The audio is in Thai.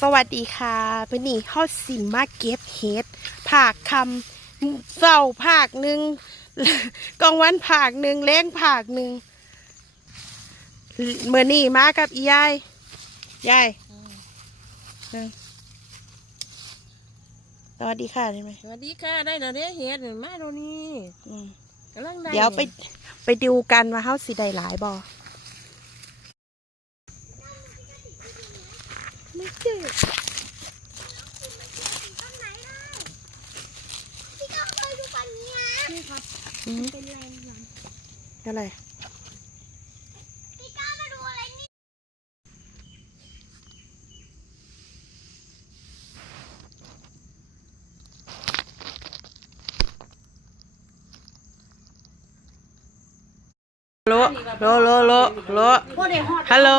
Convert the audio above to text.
สวัสดีค่ะเป็นนี่ข้อสิมาเก็บเห็ดผากคำเฝ้าผากหนึ่งกลางวันผากหนึ่งเล้งผากหนึ่งเมื่อนี่มากับอียายสวัสดีค่ะได้ไหม สวัสดีค่ะได้แล้วเนี่ยเฮ็ดมาโดนี่กำลังได้เดี๋ยวไปดูกันว่าเฮาสิได้หลายบ่ไม่เจอนี่ครับเป็นแรงงาน อะไร พี่ก้ามาดูอะไรนี่โลฮัลโหล